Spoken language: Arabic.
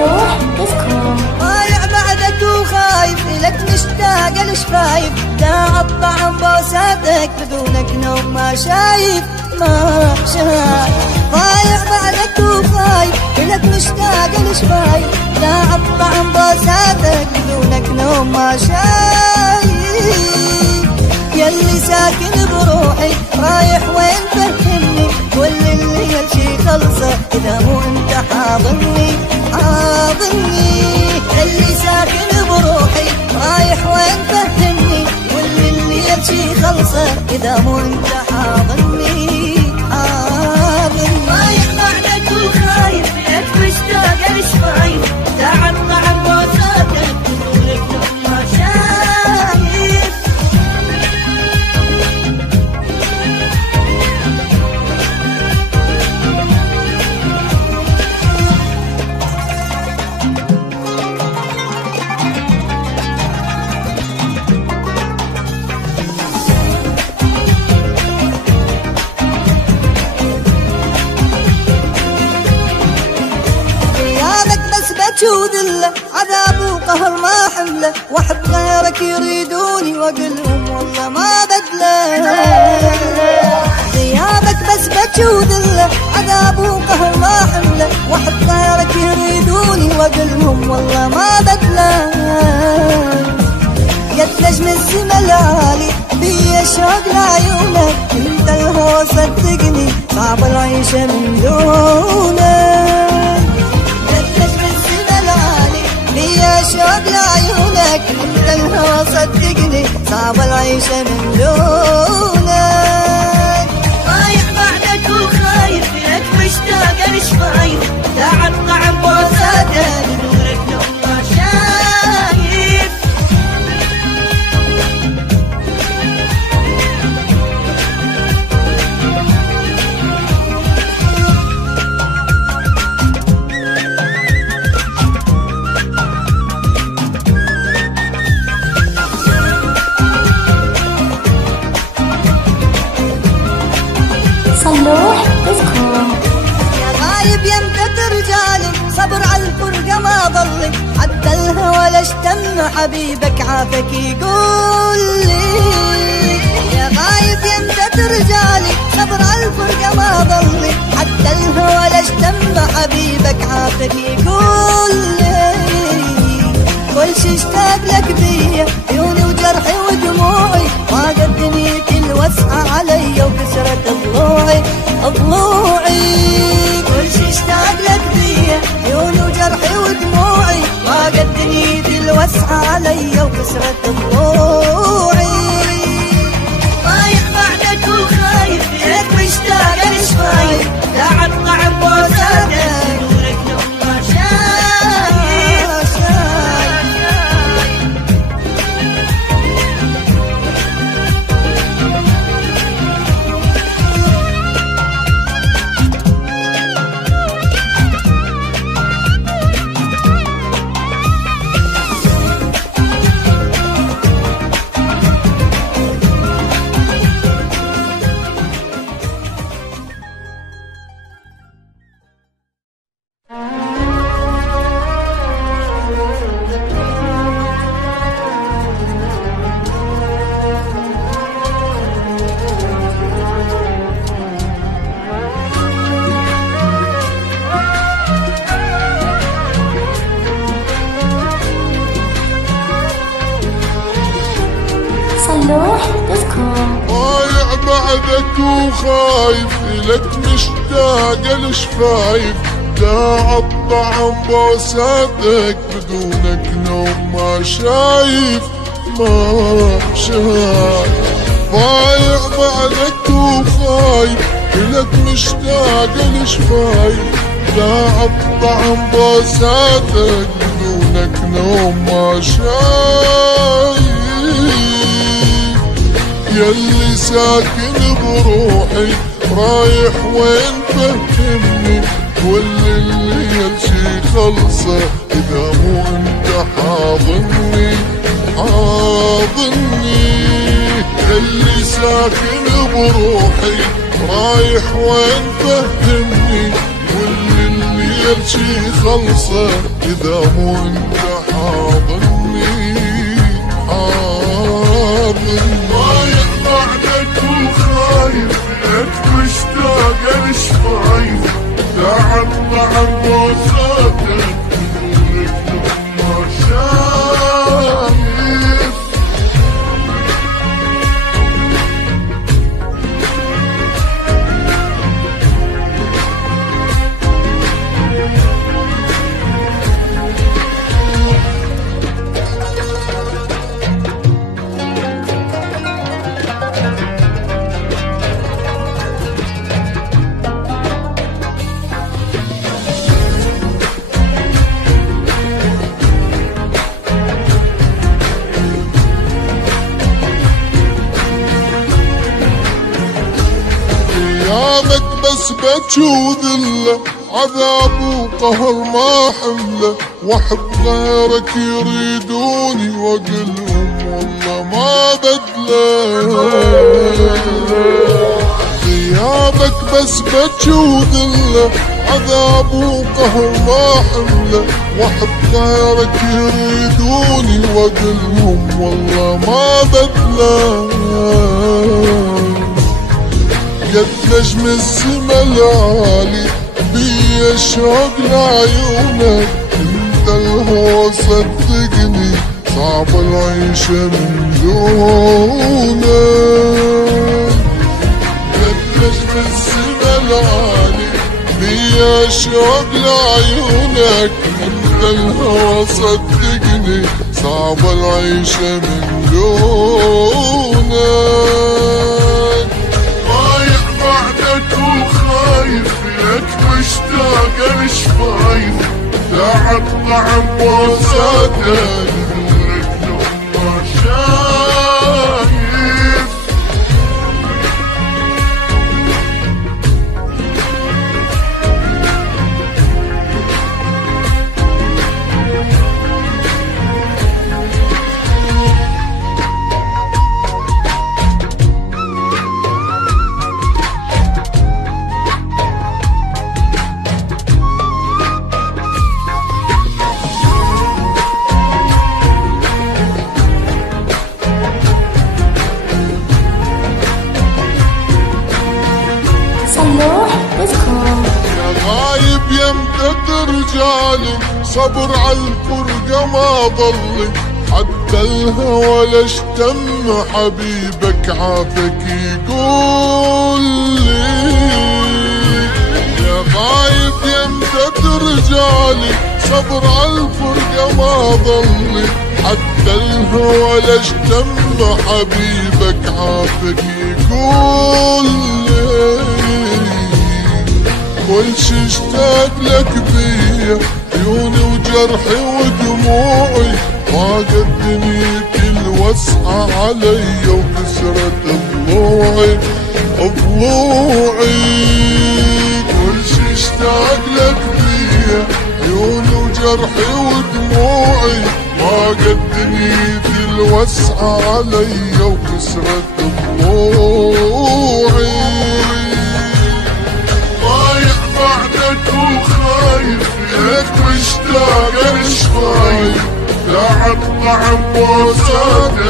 صلوح ديسكو. ضايع بعدك وخايف إلك مشتاق الشفايف، داع الطعم بوساتك بدونك نوم ما شايف ما شايف. ضايع بعدك وخايف إلك مشتاق الشفايف، داع الطعم بوساتك بدونك نوم ما شايف. يلي ساكن بروحي رايح وين فهمني، كل الليل شي خلصه إذا مو انت حاضني حاضني. اللي ساكن بروحي رايح وين فهمني، كل الليل شي خلصه إذا مو انت حاضني حاضني. رايح بعدك وخايف لك مشتاق الشفايف، داع الطعم بوساتك بدونك نوم ما شايف. بجود له عذاب وقهر ما حمله، واحب غيرك يريدوني واقلهم والله ما بدله. غيابك بس بجود له عذاب وقهر ما حمله، واحب غيرك يريدوني واقلهم والله ما بدله. قد نجم السما العالي بيا شوق لعيونك، انت الهوى صدقني صعب العيشه من دونك. يا شوق لعيونك انت الهوى صدقني صعب العيشه من دونك. رايح بعدك وخايف لك مشتاق الشفايف، داع الطعم بوساتك بدونك نوم ما شايف. صلوح ديسكو. يا غايب يمتى ترجالي صبر على الفرقة ما ضلي، حتى الهوى لاشتم حبيبك عافك يقول لي. يا غايب يمتى ترجالي صبر على الفرقة ما ضلي، حتى الهوى لاشتم حبيبك عافك يقول لي. كل شي اشتاق لك بيا عيوني وجرحي ودموعي، ضاقت دنيتي الوسعة علي وكسرت ضلوعي ضلوعي. كل شي اشتاق لك بيا عيوني وجرحي ودموعي، ضاقت دنيتي الوسعة علي وكسرت ضلوعي. رايح بعدك وخايف لك مشتاق الشفايف، داع الطعم بوساتك بدونك نوم ما شايف. صلوح ديسكو. ضايع بعدك وخايف إلك مشتاق الشفايف، داع الطعم بوساتك بدونك نوم ما شايف ما شايف. ضايع بعدك وخايف إلك مشتاق الشفايف، داع الطعم بوساتك بدونك نوم ما شايف. يلي ساكن بروحي رايح وين فهمني، كل الليل شي خلصه إذا مو انت حاضني حاضني. اللي ساكن بروحي رايح وين فهمني، كل الليل كل شي خلصة إذا مو انت حاضني رايح بعدك وخايف لك مشتاق الشفايف تعب طعم بوساتك بدونك ما شايف ايامك بس بكي وذله عذاب وقهر ما حمله واحب غيرك يريدوني واقلهم والله ما بدله غيابك بس بكي وذله عذاب وقهر ما حمله واحب غيرك يريدوني واقلهم والله ما بدله قد نجم السما العالي بيا شوق لعيونك انت الهوى صدقني صعب العيشة من دونك قد نجم السما العالي بيا شوق لعيونك انت الهوى صدقني صعب العيشة من دونك وخايف لك مشتاق الشفايف تعب طعم بوساتك بدونك ما شايف يا غايب يمتى ترجالي صبر عالفرقة ما ضلي حتى الهوى ليش تم حبيبك عافك يقول لي يا غايب يمتى ترجالي صبر عالفرقة ما ضلي حتى الهوى ليش تم حبيبك عافك يقول لي كل شي اشتاق لك بيا عيوني وجرحي ودموعي ضاقت دنيتي الوسعة علي وكسرت ضلوعي كل شي اشتاق لك بيا عيوني وجرحي ودموعي ضاقت دنيتي الوسعة علي وكسرت ضلوعي بعدك وخايف لك مشتاق الشفايف تعب طعم بوساتك